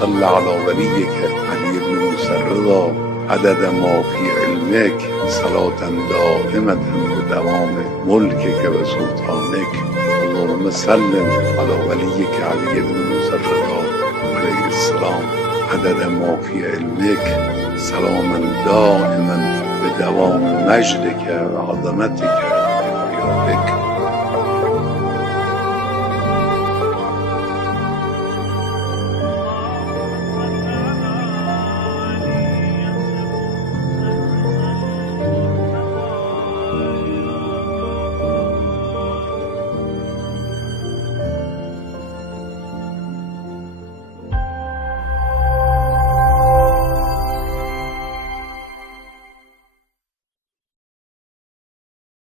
صل على وليك علي بن موسى الرضا عدد ما في علمك صلاة دائمة بدوام ملكك وسلطانك. اللهم سلم على وليك علي بن موسى الرضا عليه السلام عدد ما في علمك سلاما دائما بدوام مجدك وعظمتك وحياتك.